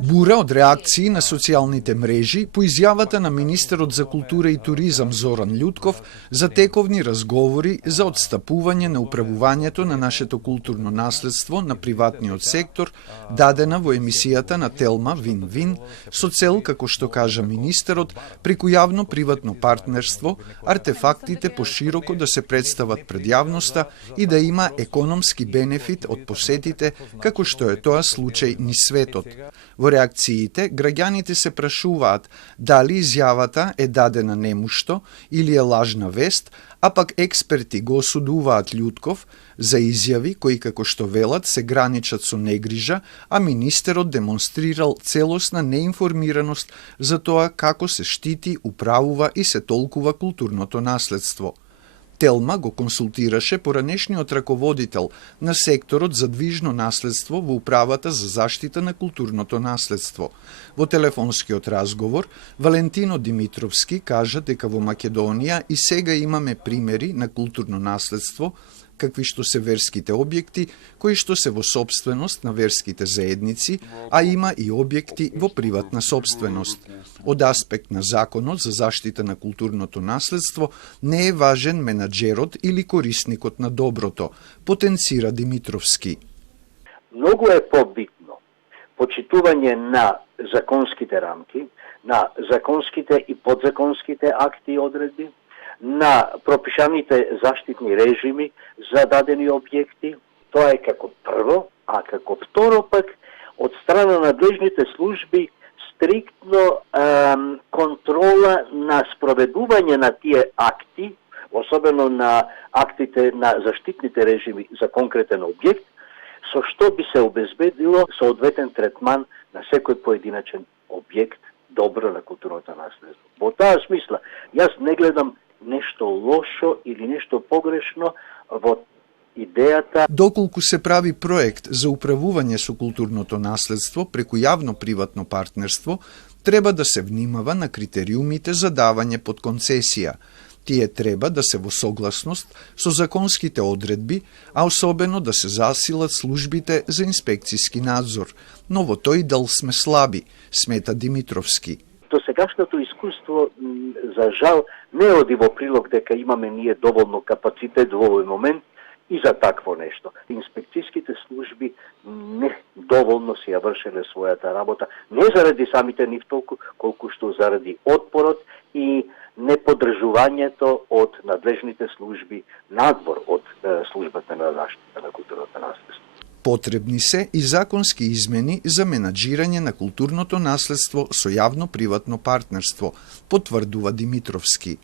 Бура од реакции на социјалните мрежи по изјавата на министерот за култура и туризам Зоран Љутков за тековни разговори за отстапување на управувањето на нашето културно наследство на приватниот сектор, дадена во емисијата на Телма Вин-Вин, со цел, како што кажа министерот, преку јавно-приватно партнерство, артефактите пошироко да се представат пред јавноста и да има економски бенефит од посетите, како што е тоа случај низ светот. Во реакциите, граѓаните се прашуваат дали изјавата е дадена немушто или е лажна вест, а пак експерти го осудуваат Љутков за изјави кои, како што велат, се граничат со негрижа, а министерот демонстрирал целосна неинформираност за тоа како се штити, управува и се толкува културното наследство. Телма го консултираше поранешниот раководител на секторот за движно наследство во Управата за заштита на културното наследство. Во телефонскиот разговор, Валентино Димитровски кажа дека во Македонија и сега имаме примери на културно наследство, какви што се верските објекти, кои што се во собственост на верските заедници, а има и објекти во приватна собственост. Од аспект на законот за заштита на културното наследство не е важен менаџерот или корисникот на доброто, потенцира Димитровски. Многу е побитно почитување на законските рамки, на законските и подзаконските акти и одредби, на пропишаните заштитни режими за дадени објекти. Тоа е како прво, а како второ пак од страна на надлежните служби стриктно контрола на спроведување на тие акти, особено на актите на заштитните режими за конкретен објект, со што би се обезбедило соодветен третман на секој поединачен објект добро на културното наследство. Во таа смисла, јас не гледам нешто лошо или нешто погрешно во идејата. Доколку се прави проект за управување со културното наследство преку јавно-приватно партнерство, треба да се внимава на критериумите за давање под концесија. Тие треба да се во согласност со законските одредби, а особено да се засилат службите за инспекцијски надзор. Но во тој дел сме слаби, смета Димитровски. Досегашното искуство, за жал, не оди во прилог дека имаме ние доволно капацитет во овој момент и за такво нешто. Инспекцијските служби не доволно си ја вршеле својата работа, не заради самите нив толку, колку што заради отпорот и неподржувањето од надлежните служби надвор од службата на заштита на културното наследство. Потребни се и законски измени за менаџирање на културното наследство со јавно-приватно партнерство, потврдува Димитровски.